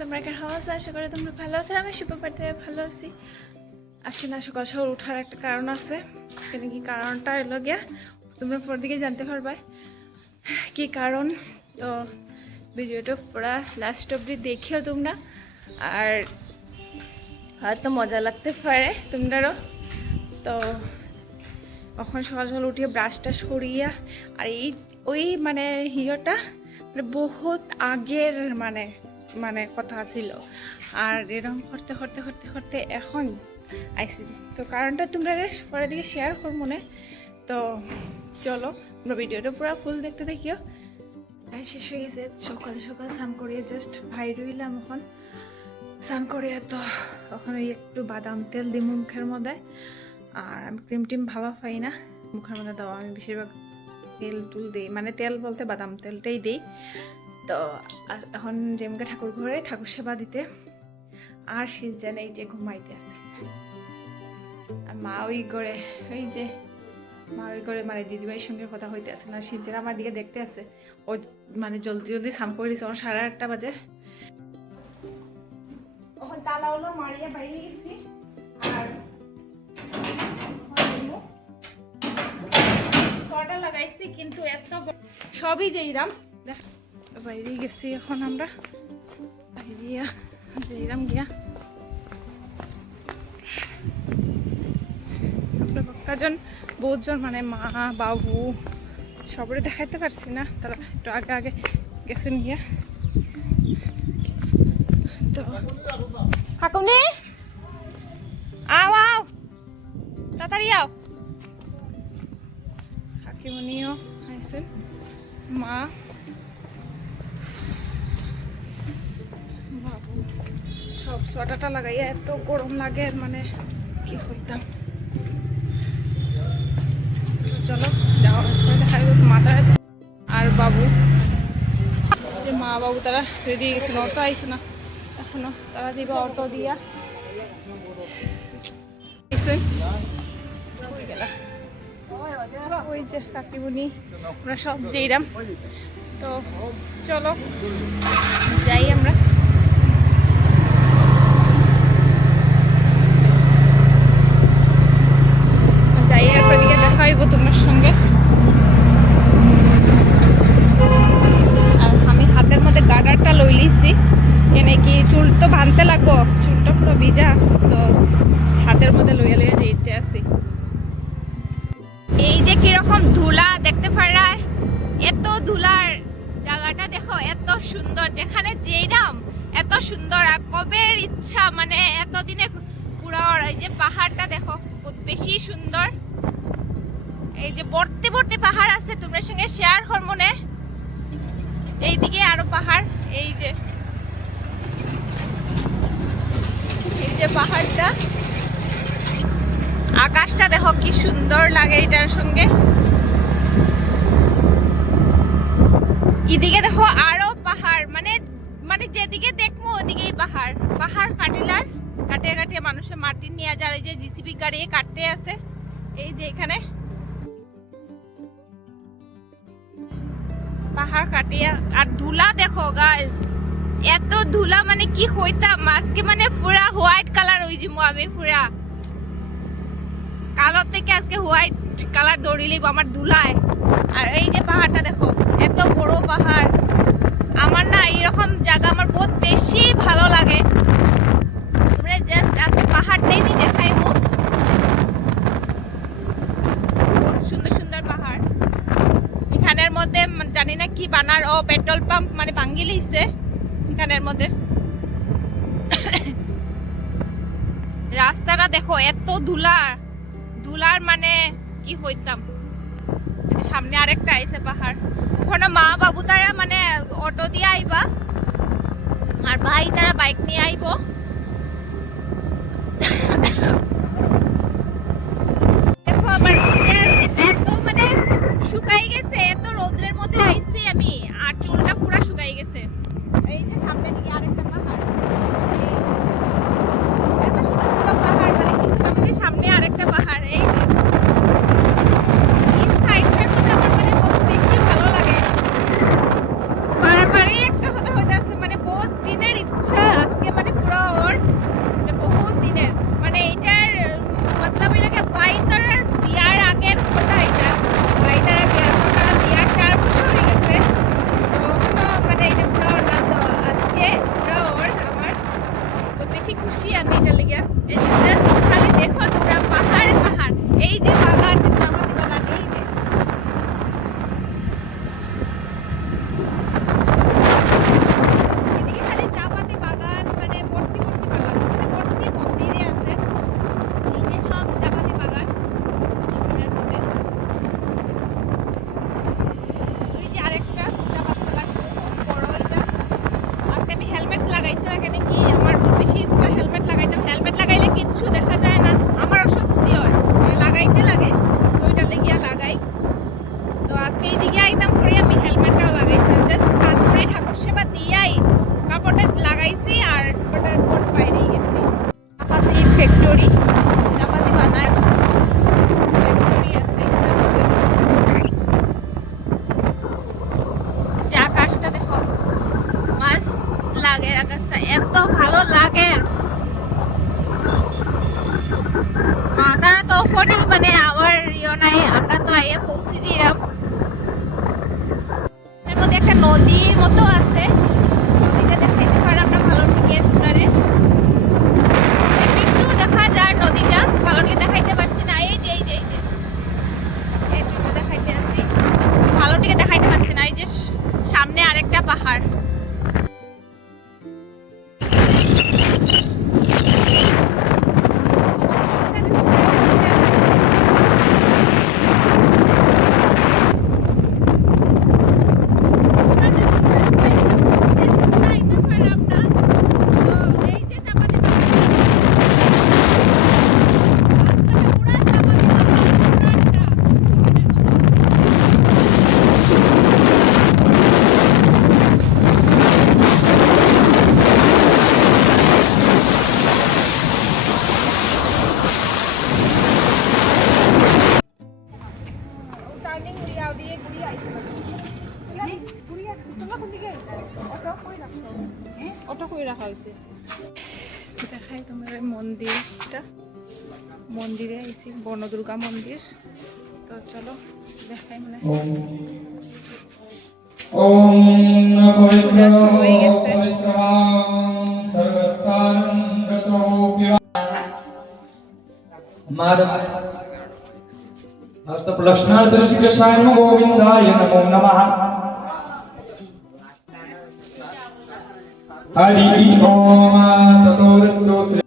তোমরা কেমন আছো? আশা করি তোমরা ভালো আছো আমি শুভ পাড়িতে ভালো আছি। আজকে না, সকাল সকাল ওঠার একটা কারণ আছে। কিন্তু কি কারণটা এলো গিয়া? তোমরা পর দিকে জানতে পারবে। কি কারণ? তো ভিডিওটা পুরা লাস্ট অব্দি দেখিও তোমরা। আর হয়তো মজা লাগতে পারে তোমরারও। তো কখন সকাল সকাল উঠিয়ে ব্রাশটা সরিয়া আর এই, ওই মানে হিওটা মানে বহুত আগের মানে মানে কথা ছিল আর এরকম করতে করতে করতে করতে এখন আইসি তো কারণটা তোমরা পরের দিকে শেয়ার কর মনে তো চলো, তোমরা ভিডিওটা পুরো ফুল দেখতে দেখিও। আর শেষ হয়ে গেছে। সকাল সকাল স্নান করিয়ে জাস্ট ভাই রইলাম এখন। স্নান করিয়ে তো এখন ওই একটু বাদাম তেল দিই মুখের মধ্যে। আর আমি ক্রিম টিম ভালো পাই না। মুখের মধ্যে দেওয়া আমি বেশিরভাগ তেল টুল দিই। মানে তেল বলতে বাদাম তেলটাই দিই। তো এখন যেমকে ঠাকুর ঘরে ঠাকুর সেবা দিতে, আর শীত যেন এই যে ঘুমাইতে আছে। আর মা ওই করে ওই যে মা ওই করে মানে দিদিভাইয়ের সঙ্গে কথা হইতে আছে না শীত যেন আমার দিকে দেখতে আছে। ও মানে জলদি জলদি স্নান করে দিছে আমার সাড়ে আটটা বাজে। ওখানে তালা হলো, মারিয়া বাইরে গেছি। আর ছটা লাগাইছি, কিন্তু এত সবই যেইরাম দেখ। বাইরে গেছি এখন আমরা। বাইরিয়া গিয়া কাজন বহুতজন মানে মা, বাবু, সবরে দেখাইতে পারছি না। তারা একটু আগে আগে গেছেন গিয়া। তো, হাকুনি? আও আও, তাড়াতাড়ি আও। কাকিমণিও আইসেন মা সব সোয়েটারটা লাগাইয়া এত গরম লাগে মানে কি হইতাম চলো যাওয়া মাথায়। আর বাবু মা বাবু তারা রেডি গেছিল, অটো আইছে না। এখনও তারা দিবে অটো দিয়া। ওই যে কাকিমুনি, আমরা সব যেইরাম। তো চলো, যাই আমরা যাই হইব তোমার সঙ্গে। আমি হাতের মধ্যে গার্ডারটা লই লিছি কেন কি চুল তো বাঁধতে লাগবো, চুলটা পুরো ভিজা, তো হাতের মধ্যে লইয়া লইয়া যেতে আসি এই যে কীরকম ধুলা দেখতে পারায় এত ধুলার জায়গাটা দেখো, এত সুন্দর। যেখানে যেইরাম এত সুন্দর। আর কবের ইচ্ছা মানে এতদিনে পুরার এই যে পাহাড়টা দেখো বেশি সুন্দর। এই যে বর্তে বর্তে পাহাড় আছে, তোমরা সঙ্গে শেয়ার হর মনে। এইদিকে আরও পাহাড়, এই যে। এই যে পাহাড়টা। আকাশটা দেখো কি সুন্দর লাগে এটার সঙ্গে। এদিকে দেখো আরও পাহাড় মানে মানে যেদিকে দেখব ওদিকেই পাহাড়। পাহাড় কাটিলার, কাটিয়ে কাটিয়ে মানুষের মাটি নিয়ে যায়, এই যে জিসিবি গাড়ি কাটতে আছে এই যে এখানে। পাহাড় কাটিয়া আর ধুলা দেখো গাইস এত ধুলা মানে কি হইতাম আজকে মানে পুরা হোয়াইট কালার হয়ে যাব আমি পুরা কালো থেকে আজকে হোয়াইট কালার দৌড়িলিব আমার ধুলায় আর এই যে পাহাড়টা দেখো, এত বড় পাহাড় আমার না এইরকম জায়গা আমার বহুত বেশি ভালো লাগে। তোমরা জাস্ট আজকে পাহাড়টাই নি দেখাইবো বহুত সুন্দর সুন্দর পাহাড় এখানের মধ্যে ম- জানি না কি বানার, ও পেট্রোল পাম্প মানে ভাঙ্গি লইছে এখানের মধ্যে। রাস্তাটা দেখো, এত ধুলা, ধুলার মানে কি হইতাম। সামনে আরেকটা আইছে পাহাড়। ওখানে মা বাবু তারা মানে অটো দিয়ে আইবা, আর ভাই তারা বাইক নিয়ে আইব। নদীর মতো আছে। নদীটা দেখাইতে পারে আমরা ভালো থেকে আপনারে একটু দেখা যায় নদীটা ভালো থেকে দেখাইতে পারছি মন্দিরে এসি বনদুর্গা মন্দির তো চলো দেখাই মনে হরি ওম ততো শ্রী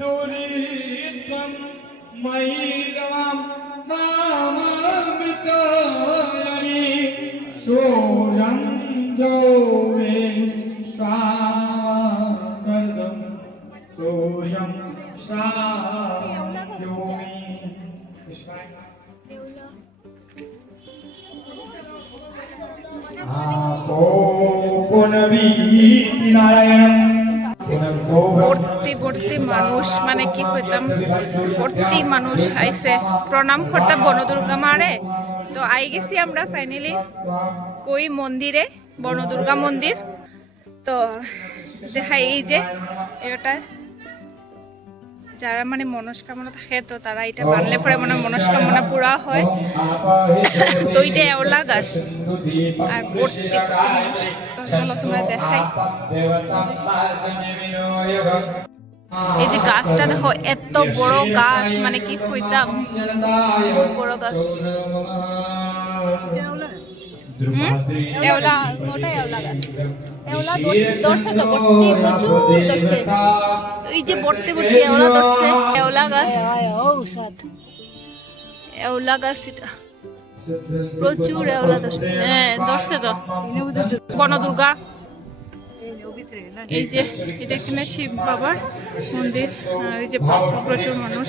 दुरी मई मयि ভর্তি মানুষ মানে কি হইতাম ভর্তি মানুষ আইসে প্রণাম করতাম বনদুর্গা মারে। তো আই গেছি আমরা ফাইনালি কই মন্দিরে, বনদুর্গা মন্দির। তো দেখাই এই যে এটা যারা মানে মনস্কামনা থাকে, তো তারা এটা মানলে পরে মানে মনস্কামনা পুরা হয়। তো এটা এওলা গাছ। আর চলো তোমরা দেখাই। এই যে গাছটা দেখো, এত বড় গাছ মানে কি হইতাম? বহুত বড় গাছ? এওলা গাছ। এওলা ধর- তো, ভর্তি, প্রচুর ধরছে এই যে ভর্তি ভর্তি এওলা ধরছে এওলা গাছ। এওলা গাছ এটা। প্রচুর এওলা ধরছে হ্যাঁ ধরছে তো। বনদুর্গা। এই যে এটা এখানে শিব বাবার মন্দির এই যে প্রচুর মানুষ.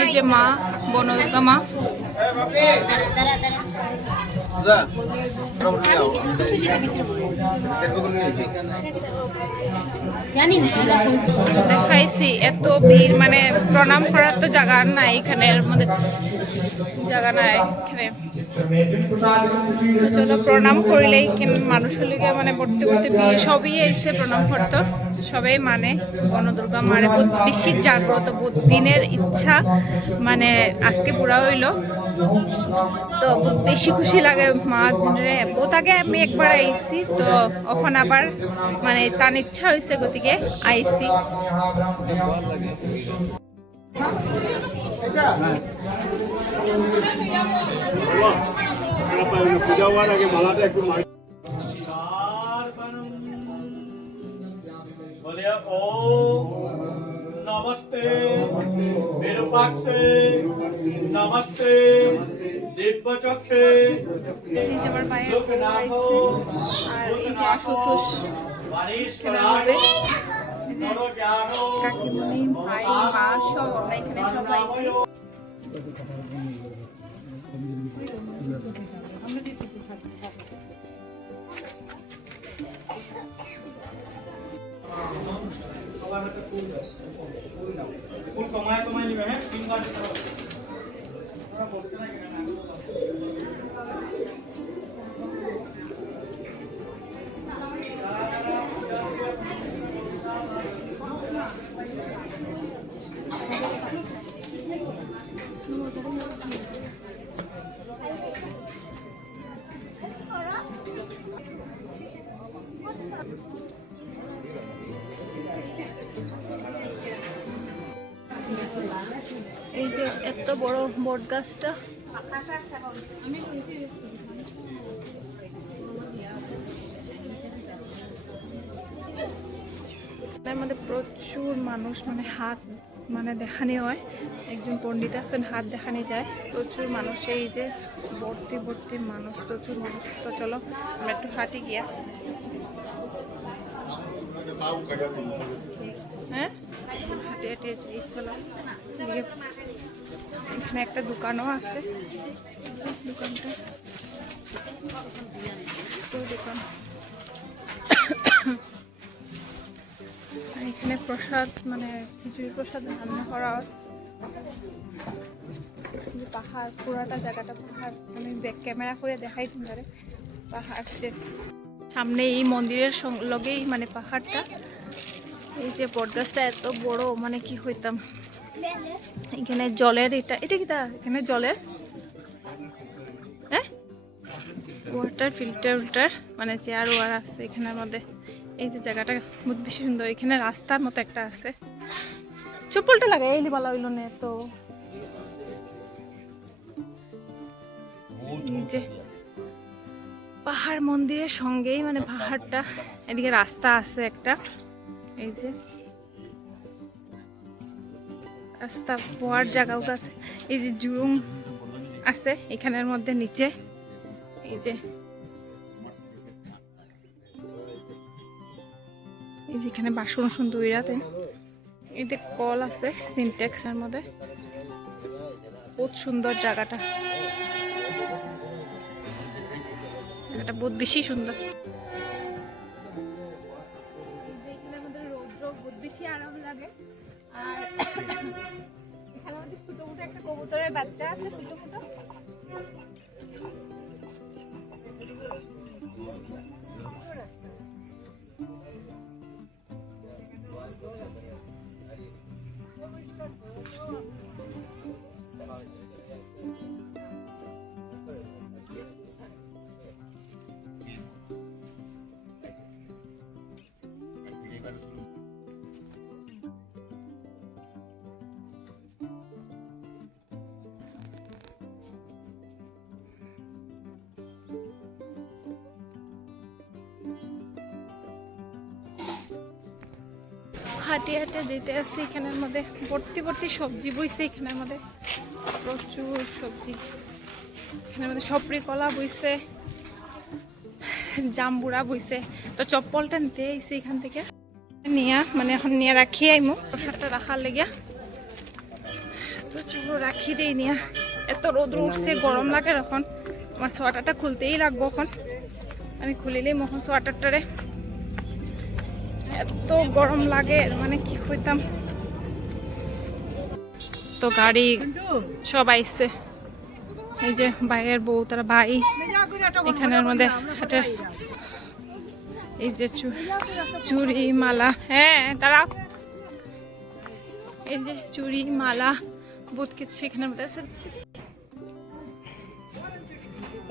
এই যে মা বনদুর্গা মা। দেখাইছি, এত ভিড় মানে প্রণাম করার তো জায়গা নাই এখানে মধ্যে জায়গা নাই এখানে। চলো, প্রণাম করিলেই কেন- মানুষ হলে গিয়ে মানে ভর্তি ভর্তি ভিড় সবই এসে প্রণাম করতো। সবাই মানে বনদুর্গা মারে। বহুত বেশি জাগ্রত, বহুত দিনের ইচ্ছা মানে আজকে পুরা হইল। তো বেশি খুশি লাগে মা বহুত আগে আমি একবার আইছি, তো এখন আবার মানে তার ইচ্ছা হয়েছে গতিকে আইছি। পূজা হওয়ার আগে মালাটা একটু মার বলে নমস্তে। বিরূপাক্ষে নমস্তে। দিব্যচক্ষে আমার আইছি আর এই যে আশুতোষ। কাকিমণি ভাই মা সব আমরা এখানে সবাই আইছি ফুল কমায় কমায় নিবে হ্যাঁ তিনবার এই যে বড় বট গাছটা। মধ্যে প্রচুর মানুষ মানে হাত মানে দেখানি হয়। একজন পণ্ডিত আছেন, হাত দেখানি যায়। প্রচুর মানুষ, এই যে ভর্তি ভর্তি মানুষ, প্রচুর মানুষ। তো চলো, আমরা একটু হাঁটি গিয়া। হ্যাঁ? হাঁটি হাঁটি যাই, চলো। এখানে একটা দোকানও আছে। দোকানটা। দোকান। এখানে প্রসাদ মানে খিচুড়ি প্রসাদ, রান্না করা। পাহাড়, পুরাটা জায়গাটা পাহাড়। আমি ব্যাক ক্যামেরা করে দেখাই তোমাদের পাহাড় সামনে এই মন্দিরের লগেই মানে পাহাড়টা। এই যে বটগাছটা এত বড় মানে কি হইতাম। এখানে জলের এটা এটা কি তা? এখানে জলের? হ্যাঁ? ওয়াটার ফিল্টার উল্টার মানে চেয়ার ওয়ার আছে এখানের মধ্যে। এই যে জায়গাটা বহুত বেশি সুন্দর, এখানে রাস্তার মতো একটা আছে। চপ্পলটা লাগে এই বলা হইল না তো যে পাহাড় মন্দিরের সঙ্গেই মানে পাহাড়টা, এদিকে রাস্তা আছে একটা। এই যে রাস্তা পোয়ার জায়গাও আছে। এই যে জুরুম আছে, এখানের মধ্যে নিচে। এই যে। এই যে এখানে বাসন উসন দইরাতে এই যে কল আছে সিনটেক্সের মধ্যে। বহুত সুন্দর জায়গাটা। জায়গাটা বহুত বেশি সুন্দর। রৌদ্র, বহুত বেশি আরাম লাগে। আর এখানে আমাদের একটা কবুতরের বাচ্চা আছে ছোট মোটো। হাঁটি হাঁটে যেতে আসছি এখানের মধ্যে। ভর্তি ভর্তি সবজি বইছে এখানের মধ্যে। প্রচুর সবজি। এখানের মধ্যে সপরি কলা বইছে জাম্বুরা বইছে। তো চপ্পলটা নিতে আইছি এখান থেকে। নিয়া মানে এখন নিয়ে রাখি আইমু। প্রসাদটা রাখার লেগিয়া। তো রাখি দেই নিয়া। এত রোদ্র উঠছে, গরম লাগে এখন। আমার সোয়াটারটা খুলতেই লাগবো এখন। আমি খুলিলেই মখন সোয়াটারটারে। এত গরম লাগে মানে কি হইতাম তো গাড়ি সব আইসে এই যে বাইরের বউ, তারা ভাই, এখানের মধ্যে এই যে চুড়ি মালা হ্যাঁ দাঁড়াও। এই যে চুড়ি মালা বহুত কিছু এখানের মধ্যে আছে।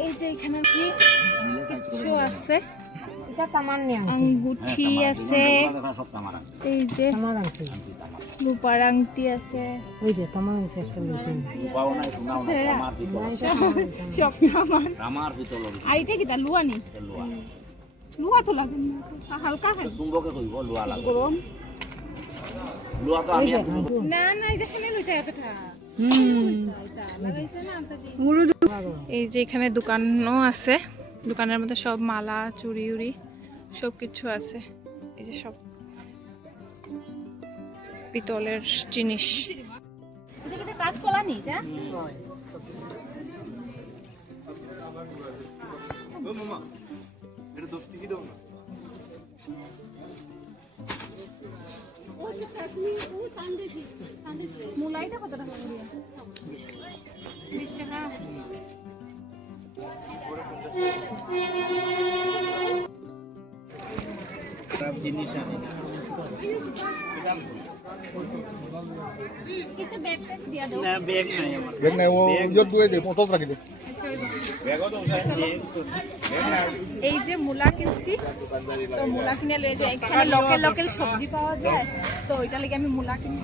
এই যে এখানে কিছু আছে? আঙ্গুঠি আছে। এই যে রূপার আংটি আছে। ওই যে তামান চেষ্টা সব আমার আমার ভিতর আর এটা কি তা লুয়া নি? লোৱা লুয়া। তো লাগে না হালকা খাই চুম্বকে কৰিব লোৱা লাগে। লোৱাটো আমি না না এটা খেলে লইতে এতটা। এই যে এখানে দোকানও আছে। দোকানের মধ্যে সব মালা চুড়ি উড়ি সব কিছু আছে। এই যে সব পিতলের জিনিস। কাজ কলা নি এটা? মুলাইটা কত টাকা বিশ টাকা। জিনিস আনি না ব্যাগ ট্যাগ দিয়া দাও। না বেগ নাই আমার। দেখ না ও দুয়ে দে মতত রাখি দে। এই যে মূলা কিনছি তো মূলা কিনে লয়ে যাই লোকাল লোকাল সবজি পাওয়া যায় তো ওইটা লেগে আমি মূলা কিনে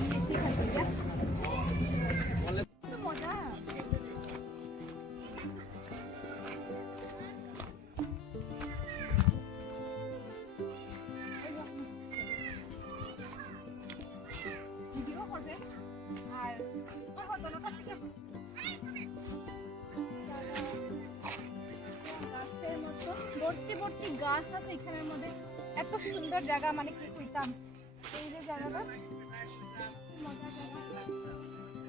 এই যে জায়গাটা।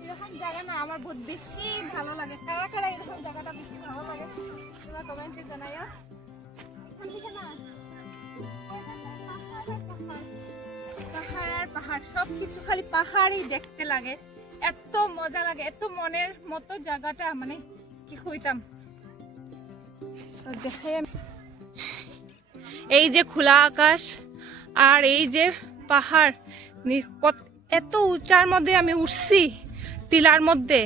এরকম জায়গা না, আমার বেশি ভালো লাগে। কারা এরকম জায়গাটা বেশি ভালো লাগে কমেন্টে পাহাড় আর পাহাড় খালি পাহাড়ই দেখতে লাগে। মজা লাগে, এত মনের মতো মানে কি এই যে খোলা আকাশ আর এই যে পাহাড় এত উঁচার মধ্যে আমি উঠছি টিলার মধ্যে।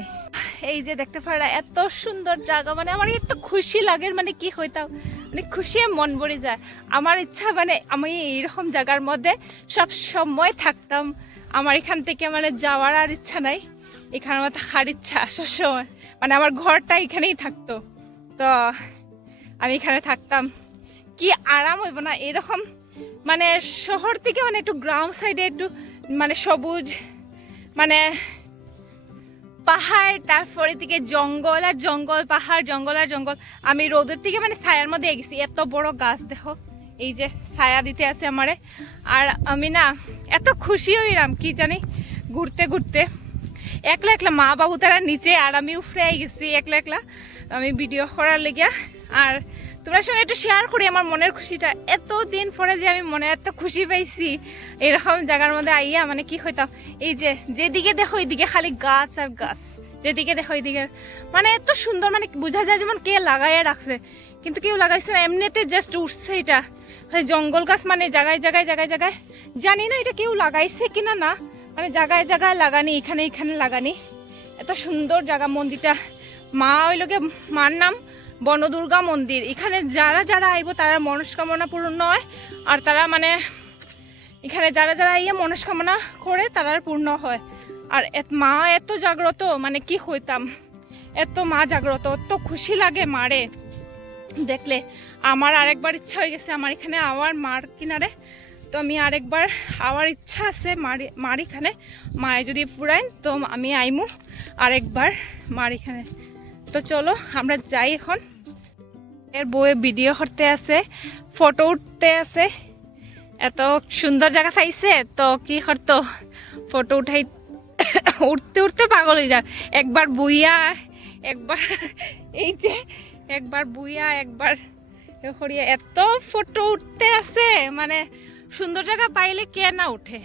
এই যে দেখতে পারা, এত সুন্দর জায়গা মানে আমার এত খুশি লাগে মানে কি হইতাম মানে খুশি মন ভরে যায়। আমার ইচ্ছা মানে আমি এইরকম জায়গার মধ্যে সব সময় থাকতাম। আমার এখান থেকে মানে যাওয়ার আর ইচ্ছা নাই। এখানে আমার থাকার ইচ্ছা সবসময় মানে আমার ঘরটা এখানেই থাকতো। তো আমি এখানে থাকতাম। কি আরাম হইব না, এরকম মানে শহর থেকে মানে একটু গ্রাউন্ড সাইডে একটু মানে সবুজ মানে পাহাড়, তারপরে থেকে জঙ্গল আর জঙ্গল, পাহাড়, জঙ্গল আর জঙ্গল। আমি রোদের থেকে মানে ছায়ার মধ্যে গেছি এত বড় গাছ, দেখো, এই যে ছায়া দিতে আছে আমারে। আর আমি না এত খুশি হইলাম, কি জানি, ঘুরতে ঘুরতে। একলা একলা মা বাবু তারা নিচে আর আমি উফরে গেছি, একলা একলা। আমি ভিডিও করার লেগিয়া। আর তোমার সঙ্গে একটু শেয়ার করি আমার মনের খুশিটা। এত দিন পরে যে আমি মনে এত খুশি পাইছি, এরকম জায়গার মধ্যে আইয়া মানে কি হইতাম এই যে, যেদিকে দেখো এইদিকে খালি গাছ আর গাছ। যেদিকে দেখো এইদিকে মানে এত সুন্দর মানে বোঝা যায় যেমন কে লাগাইয়া রাখছে। কিন্তু কেউ লাগাইছে না, এমনিতে জাস্ট উঠছে এটা। জঙ্গল গাছ মানে জায়গায় জায়গায় জায়গায় জায়গায়। জানি না এটা কেউ লাগাইছে কিনা না মানে জায়গায় জায়গায় লাগানি, এখানে এখানে লাগানি। এত সুন্দর জায়গা মন্দিরটা। মা ওই লোকে মার নাম বনদুর্গা মন্দির। এখানে যারা যারা আইব তারা মনস্কামনা পূর্ণ হয় আর তারা মানে এখানে যারা যারা ইয়ে মনস্কামনা করে তারা পূর্ণ হয়। আর এত মা এত জাগ্রত মানে কি হইতাম এত মা জাগ্রত, এত খুশি লাগে মারে। দেখলে আমার আরেকবার ইচ্ছা হয়ে গেছে, আমার এখানে আমার মার কিনারে। তো আমি আরেকবার আওয়ার ইচ্ছা আছে মারি, মার এখানে। মায়ে যদি ফুরাইন তো আমি আইমু আরেকবার মার এখানে। তো চলো, আমরা যাই এখন। এর বউয়ে ভিডিও করতে আছে, ফটো উঠতে আছে। এত সুন্দর জায়গা পাইছে, তো কি করতো? ফটো উঠাই উঠতে উঠতে পাগল হয়ে যায়। একবার বুইয়া, একবার এই যে, একবার বুইয়া, একবার এ করিয়া এত ফটো উঠতে আছে। মানে সুন্দর জায়গা পাইলে কে না উঠে?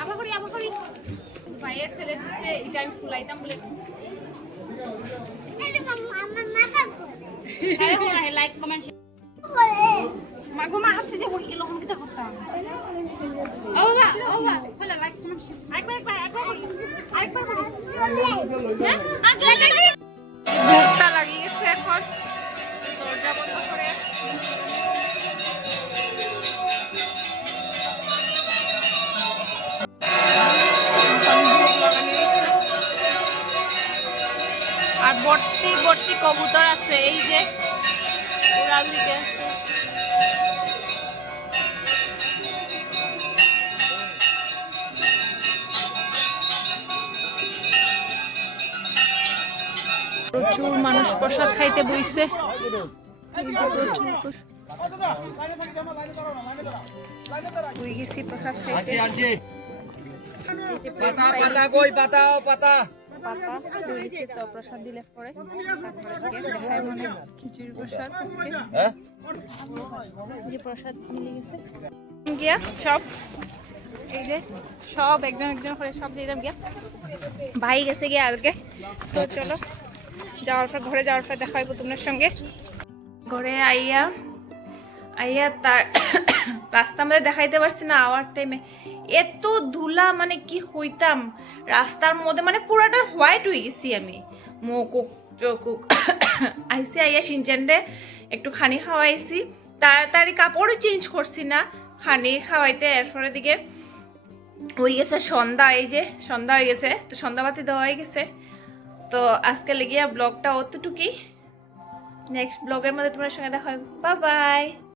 আবার করি আবার করি। ভাইয়ের ছেলে দিচ্ছে এটা আমি ফুলাইতাম বলে। লাইক কমেন্ট মাগো মা হাতে যাব এরকম কিতা করতাম ও বাবা ও বাবা। ভোগটা লাগিয়ে এখন। দরজা বন্ধ করে। আর বর্তি বর্তি কবুতর আছে, এই যে। উড়াল দিতে। প্রচুর মানুষ প্রসাদ খাইতে বইছে। পাতা পাতা কই পাতা পাতা। পাতা বই তো প্রসাদ দিলে পরে। দেখায় মনে খিচুড়ি প্রসাদ আজকে। যে প্রসাদ মিলে গেছে। গিয়া সব। এই যে সব একজন একজন করে সব দিয়ে দিলাম গিয়া। ভাই গেছে গিয়া আজকে। তো চলো। যাওয়ার পর, ঘরে যাওয়ার পর দেখা হইব তোমার সঙ্গে। ঘরে আইয়া আইয়া তার রাস্তা মধ্যে দেখাইতে পারছি না আওয়ার টাইমে এত ধুলা মানে কি হইতাম? রাস্তার মধ্যে মানে পুরাটা হোয়াইট হয়ে গেছি আমি। মুখ চকুক আইসি, আইয়া সিনচান্ডে একটু খানি খাওয়াইছি। তাড়াতাড়ি কাপড়ও চেঞ্জ করছি না। খানি খাওয়াইতে এরপরে দিকে হয়ে গেছে সন্ধ্যা, এই যে সন্ধ্যা হয়ে গেছে। তো সন্ধ্যাবাতি দেওয়া হয়ে গেছে। তো আজকে লেগিয়া ব্লগটা অতটুকুই। নেক্সট ব্লগের মধ্যে তোমার সঙ্গে দেখা হয় বা বাই